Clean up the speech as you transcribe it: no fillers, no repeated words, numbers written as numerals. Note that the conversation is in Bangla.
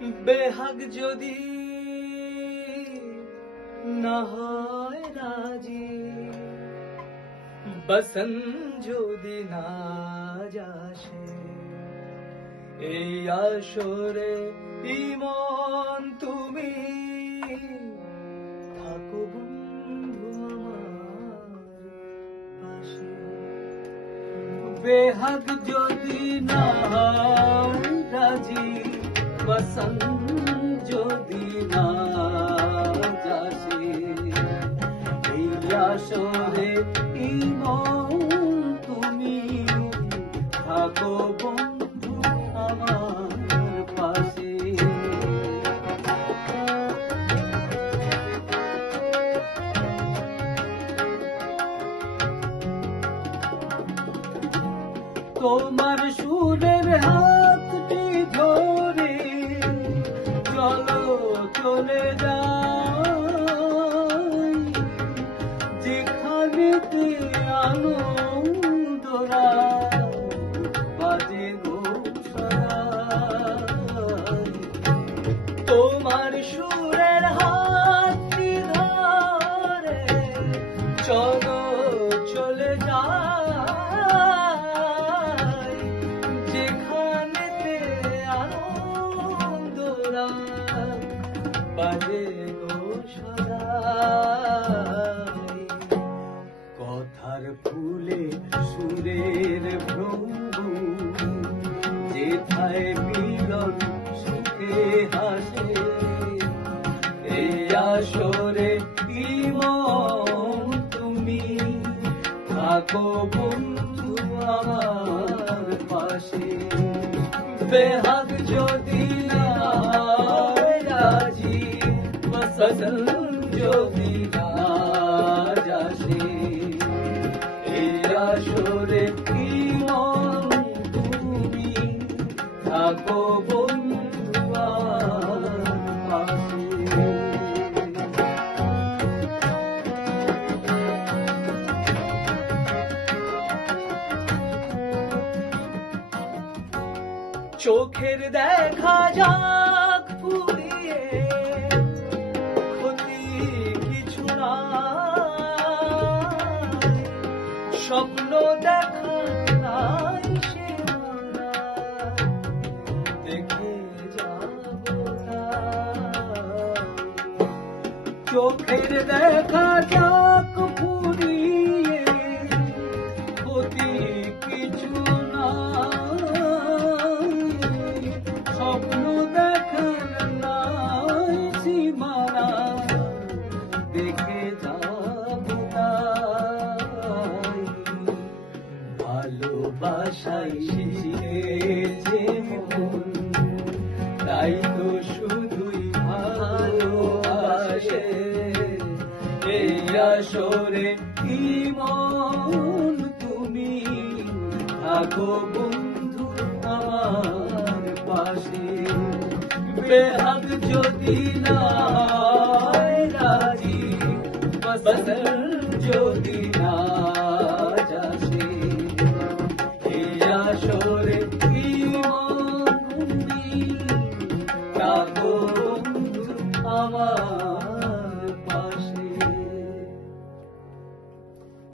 বেহাগ যদি না হয় রাজি, বসন্ত যদি না যাসে, এই আসরে ইমন তুমি থাকো বন্ধু আমার পাশে। বেহাগ যদি না হয় রাজি, বসন্ত যদি না যাসে, এই আসরে ইমন তুমি থাকো বন্ধু আমার পাশে। তোমার সুরের হাতটি ধরে চলো চলে যাই, যেখানেতে আনন্দরা বাজে গো সদাই। তোমার সুরের হাতটি ধরে চলো চলে যাই, যেখানেতে আনন্দরা বাজে গো সদাই। কথার ফুলে সুরের ভ্রমু, যেথায় মিলন সুখে হাসে, এই আসরে ইমন তুমি থাকো বন্ধু আমার পাশে। বেহাগ যদি না হয় রাজি, বসন্ত যদি না যাসে, এই আসরে ইমন তুমি থাকো বন্ধু আমার পাশে। চোখের দেখা যাক ফুরিয়ে, ক্ষতি কিছু না, স্বপ্ন দেখা নাই সে আমরা, দেখে যাব তাই। চোখের দেখা যাক ফুরিয়ে, ক্ষতি কিছু না, স্বপ্ন দেখার নাই সীমানা, দেখে যাব তাই। ভালোবাসাই শিখেছে মন, তাই তো শুধুই ভালোবাসে, এই আসরে ইমন তুমি থাকো বন্ধু আমার পাশে। বেহাগ যদি না হয় রাজি, বসন্ত যদি না